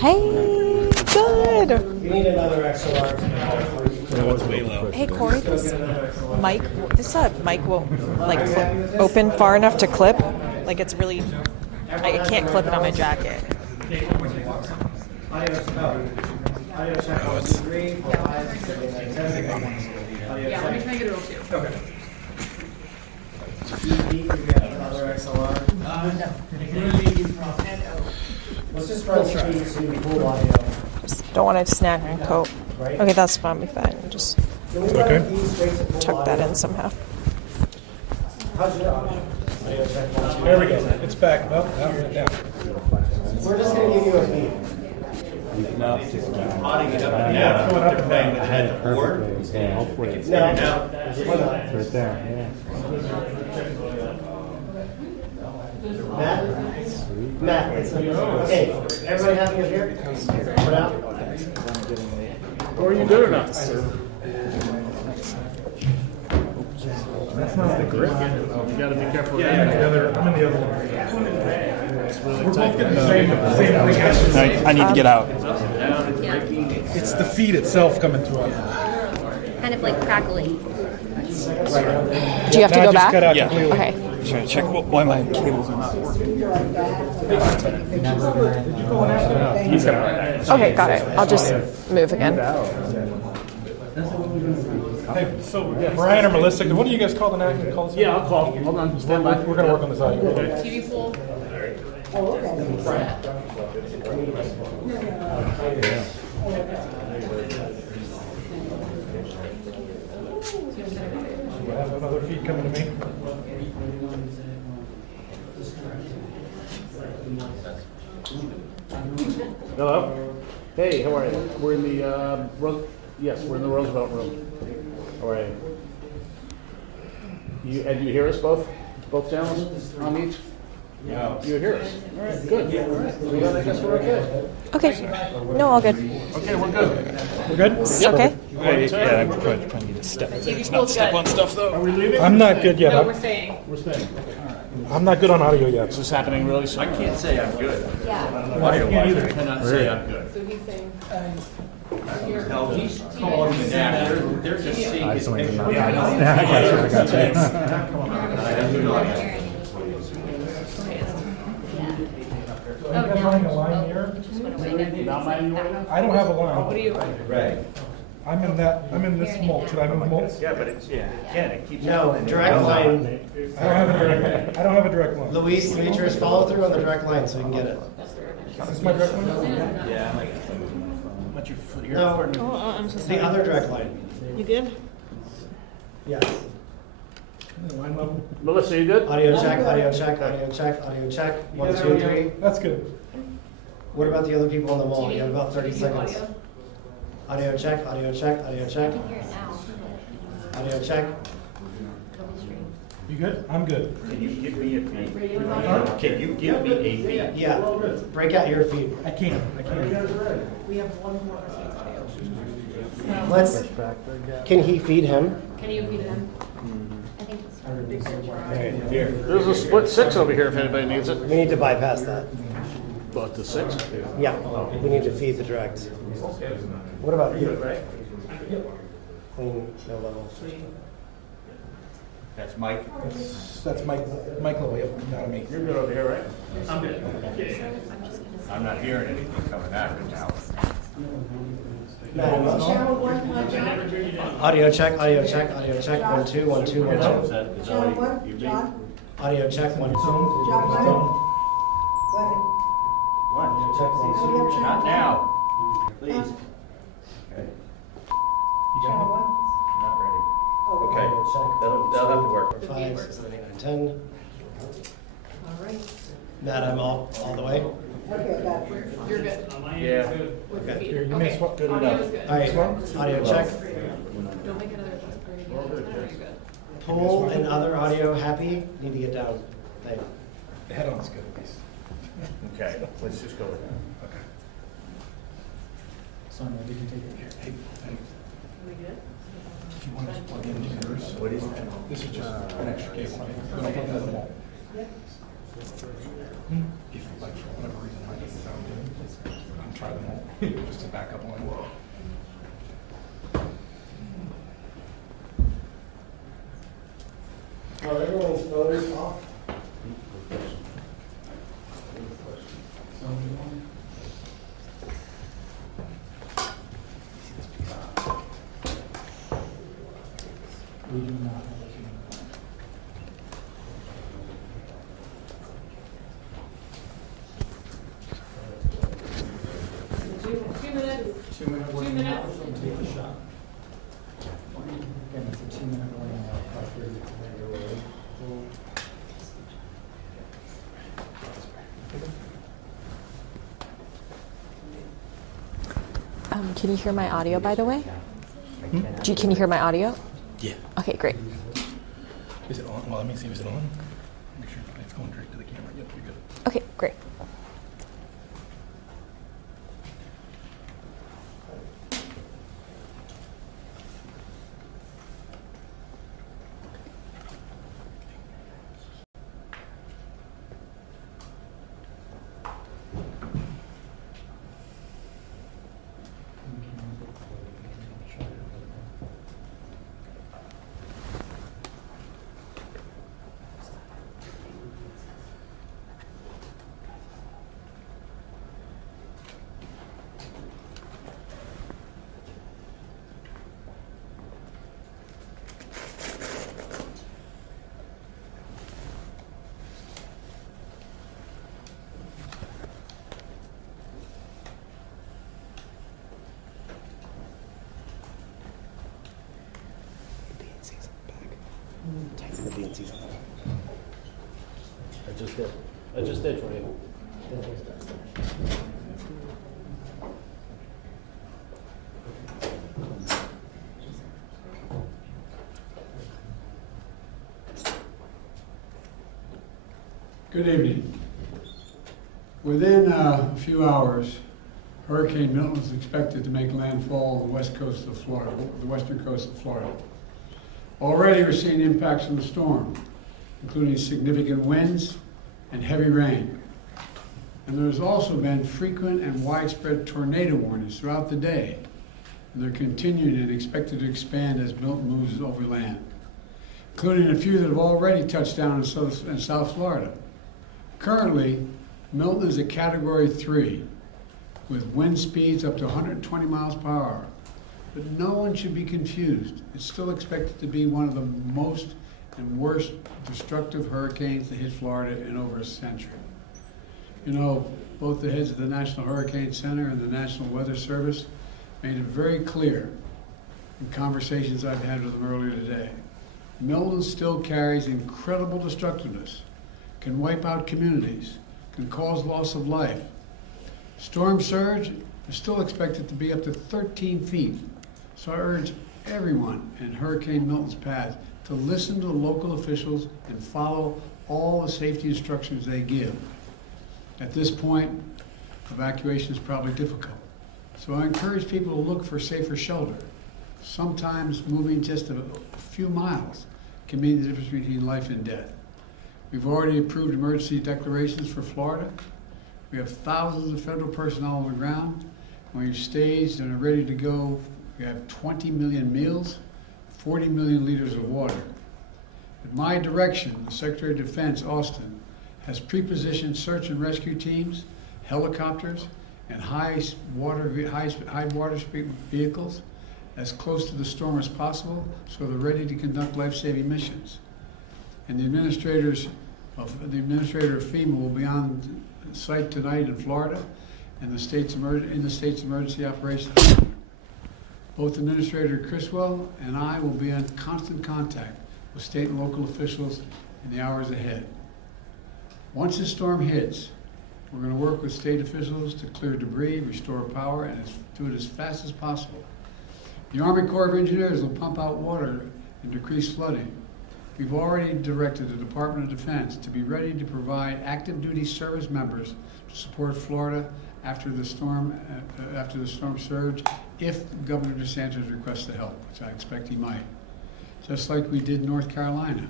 Hey, good. You need another XLR. No, it's way low. Hey, Corey, this mic won't like open far enough to clip. Like it's really, I can't clip it on my jacket. Audio check. Oh, it's... 3, 4, 5, 6, 7, 8, 9, 10. Yeah, let me try and get it real too. Okay. You get another XLR. Let's just run speed to full audio. Just don't want to snag my coat. Okay, that's fine. Be fine. Just Okay. tuck that in somehow. How's your audio check? There we go. It's back. Well, now we're down. We're just going to give you a feed. No, Going up and down. No. right there. Matt, it's okay. Everybody happy up here? Put out. What are you doing now? That's not the grip. You gotta be careful. I'm in the other one. We're both getting the same reaction. I need to get out. It's the feed itself coming through. Kind of like crackly. Do you have to go back? Out Yeah. completely. Okay. Trying to check why my cables are not working. Okay, got it. I'll just move again. Hey, so Brian or Melissa, what do you guys call the night? Call this Yeah, I'll call. Hold on. Stand by. We're going to work on this audio. TV pool. I have another feed coming to me. Hello. Hey, how are you? We're in the we're in the Roosevelt room. How are you? And you hear us both? Both channels on each? Yeah. You hear us? All right, good. Well, I guess we're okay. Okay. No, all good. Okay, we're good. We're good? Okay. Yeah, I'm trying to need to step. TV pool's good. Stuff though. Are we leaving? I'm not good yet. No, we're staying. We're staying. I'm not good on audio yet. Is this happening really soon? I can't say I'm good. Well, I can't either. I cannot say I'm good. So he's saying, No, he's calling me now. They're just seeing his picture. Yeah, I know. I got you. You guys running a line here? Not mine right now? I don't have a line. what are you? Right. I'm in this mold. Should I move mold? Yeah, but it's, Ken, it keeps. No, direct line. I don't have a direct line. Luis, Demetrius, follow through on the direct line so we can get it. Is this my direct line? Yeah, like. What's your foot here? No, I'm so the other direct line. You good? Yes. Line level. Melissa, you good? Audio check, audio check, audio check, audio check. 1, 2, 3. That's good. What about the other people on the wall? You have about 30 seconds. Audio? Audio check, audio check, audio check. Audio check. You good? I'm good. Can you give me a feed? Can you give me a feed? Yeah. Break out your feed. I can. We have one more audio. Let's. Can he feed him? Can you feed him? I think There's a split 6 over here if anybody needs it. We need to bypass that. But the 6? Yeah. We need to feed the direct. What about you? Clean, no level. That's Mike. That's Mike level, yep, not me. You're good over here, right? I'm good. I'm not hearing anything coming out of it now. Audio check, audio check, audio check. 1, 2, 1, 2, 1, 2. Is that what you mean? Audio check. 1, 2. Audio check. 1, 2. Not now, please. Okay. You got it? Not ready. Okay, Audio check. that'll have to work. 5, 6, 7, 8, 9, 10. All right. Matt, I'm all the way. You're good. Yeah. With the feed. Here, you may Okay. swap. Good Audio enough. is good. All right. Audio check. Don't make another adjustment. You're good. Poll and other audio happy. Need to get down. Thank you. The head on's good at least. Okay, let's just go with that. Okay. Sonia, did you take it here? Hey, Are we good? if you want to just plug in yours. What is that? This is just an extra cable. I'm gonna plug it in the wall. If, like, for whatever reason, I can sound good, I can try them all, just to back up on. Everyone's phone off. Two minutes. 2 minutes. 2 minutes. Can you hear my audio, by the way? Can you hear my audio? Yeah. Okay, great. Is it on? Well, let me see. Is it on? Make sure it's going straight to the camera. Yep, you're good. Okay, great. Tighten the BNCs on that. I just did for you. Good evening. Within a few hours, Hurricane Milton is expected to make landfall on the west coast of Florida, the western coast of Florida. Already we're seeing impacts from the storm, including significant winds and heavy rain. And there's also been frequent and widespread tornado warnings throughout the day. And they're continuing and expected to expand as Milton moves over land, including a few that have already touched down in South Florida. Currently, Milton is a Category 3 with wind speeds up to 120 miles per hour. But no one should be confused. It's still expected to be one of the most and worst destructive hurricanes to hit Florida in over a century. You know, both the heads of the National Hurricane Center and the National Weather Service made it very clear in conversations I've had with them earlier today. Milton still carries incredible destructiveness, can wipe out communities, can cause loss of life. Storm surge is still expected to be up to 13 feet. So I urge everyone in Hurricane Milton's path to listen to local officials and follow all the safety instructions they give. At this point, evacuation is probably difficult. So I encourage people to look for safer shelter. Sometimes moving just a few miles can mean the difference between life and death. We've already approved emergency declarations for Florida. We have thousands of federal personnel on the ground. We've staged and are ready to go. We have 20 million meals, 40 million liters of water. At my direction, the Secretary of Defense, Austin, has pre-positioned search and rescue teams, helicopters, and high water speed vehicles as close to the storm as possible, so they're ready to conduct life-saving missions. And the administrator of FEMA will be on site tonight in Florida, and the state's emergency operations. Both Administrator Criswell and I will be in constant contact with state and local officials in the hours ahead. Once the storm hits, we're going to work with state officials to clear debris, restore power, and do it as fast as possible. The Army Corps of Engineers will pump out water and decrease flooding. We've already directed the Department of Defense to be ready to provide active duty service members to support Florida after the storm surge, if Governor DeSantis requests the help, which I expect he might, just like we did North Carolina.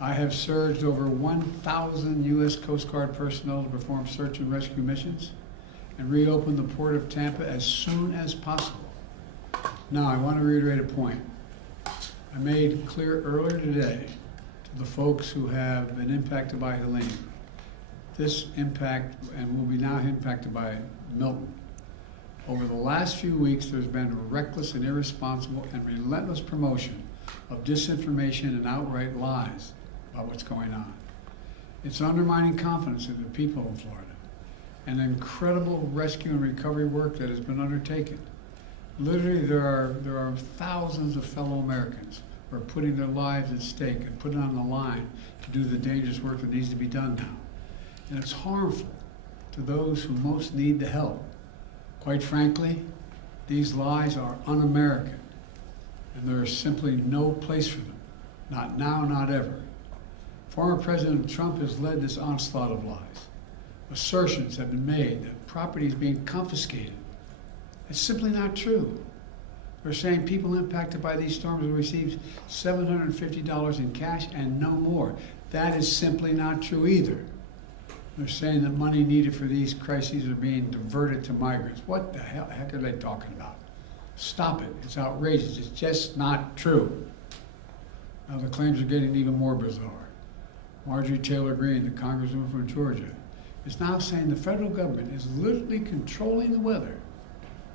I have surged over 1,000 U.S. Coast Guard personnel to perform search and rescue missions and reopen the port of Tampa as soon as possible. Now, I want to reiterate a point. I made clear earlier today to the folks who have been impacted by Helene, this impact, and will be now impacted by Milton. Over the last few weeks, there's been a reckless and irresponsible and relentless promotion of disinformation and outright lies about what's going on. It's undermining confidence in the people of Florida and incredible rescue and recovery work that has been undertaken. Literally, there are thousands of fellow Americans who are putting their lives at stake and putting on the line to do the dangerous work that needs to be done now. And it's harmful to those who most need the help. Quite frankly, these lies are un-American, and there is simply no place for them. Not now, not ever. Former President Trump has led this onslaught of lies. Assertions have been made that property is being confiscated. It's simply not true. They're saying people impacted by these storms will receive $750 in cash and no more. That is simply not true either. They're saying that money needed for these crises are being diverted to migrants. What the heck are they talking about? Stop it. It's outrageous. It's just not true. Now the claims are getting even more bizarre. Marjorie Taylor Greene, the congresswoman from Georgia, is now saying the federal government is literally controlling the weather.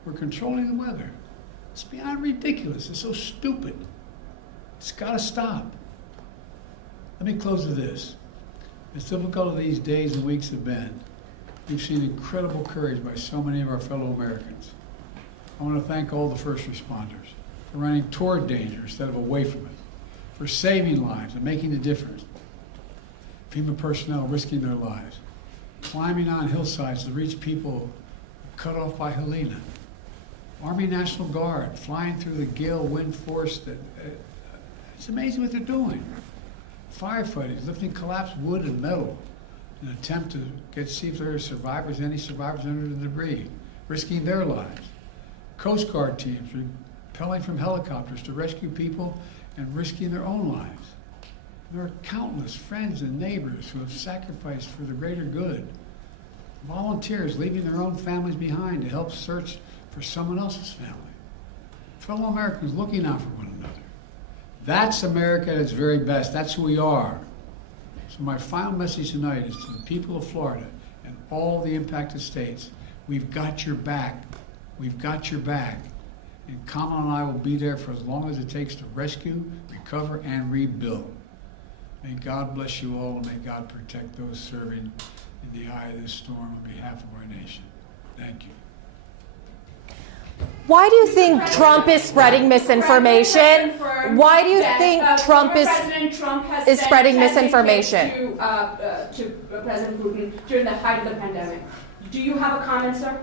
We're controlling the weather. It's beyond ridiculous. It's so stupid. It's got to stop. Let me close with this. As difficult as these days and weeks have been, we've seen incredible courage by so many of our fellow Americans. I want to thank all the first responders for running toward danger instead of away from it, for saving lives and making a difference. FEMA personnel risking their lives, climbing on hillsides to reach people cut off by Helene. Army National Guard flying through the gale wind force that it's amazing what they're doing. Firefighters lifting collapsed wood and metal in an attempt to see if there are survivors, any survivors under the debris, risking their lives. Coast Guard teams rappelling from helicopters to rescue people and risking their own lives. There are countless friends and neighbors who have sacrificed for the greater good. Volunteers leaving their own families behind to help search for someone else's family. Fellow Americans looking out for one another. That's America at its very best. That's who we are. So my final message tonight is to the people of Florida and all the impacted states. We've got your back. We've got your back. And Kamala and I will be there for as long as it takes to rescue, recover, and rebuild. May God bless you all, and may God protect those serving in the eye of this storm on behalf of our nation. Thank you. Why do you think Trump is spreading misinformation? Why do you think Trump is spreading misinformation? To President Putin during the height of the pandemic. Do you have a comment, sir?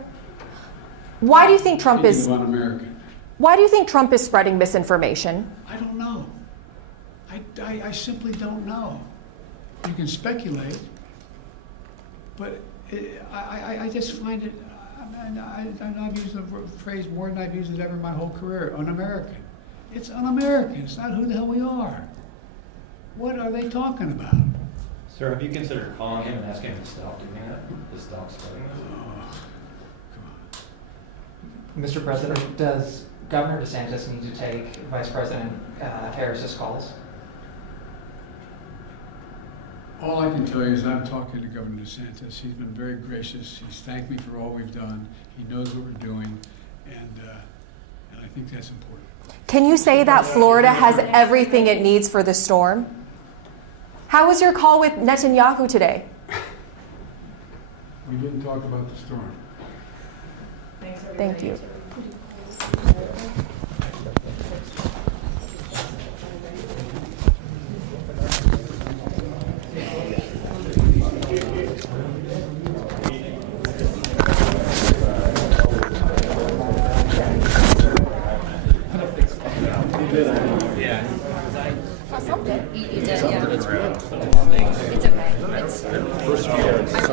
Why do you think Trump is? Speaking of un-American. Why do you think Trump is spreading misinformation? I don't know. I simply don't know. You can speculate, but I just find it. I've used the phrase more than I've used it ever in my whole career. Un-American. It's un-American. It's not who the hell we are. What are they talking about? Sir, have you considered calling him and asking him to stop doing that? To stop spreading this? Come on. Mr. President, does Governor DeSantis need to take Vice President Harris's calls? All I can tell you is I'm talking to Governor DeSantis. He's been very gracious. He's thanked me for all we've done. He knows what we're doing, and I think that's important. Can you say that Florida has everything it needs for the storm? How was your call with Netanyahu today? We didn't talk about the storm. Thank you. You did, yeah. It's okay.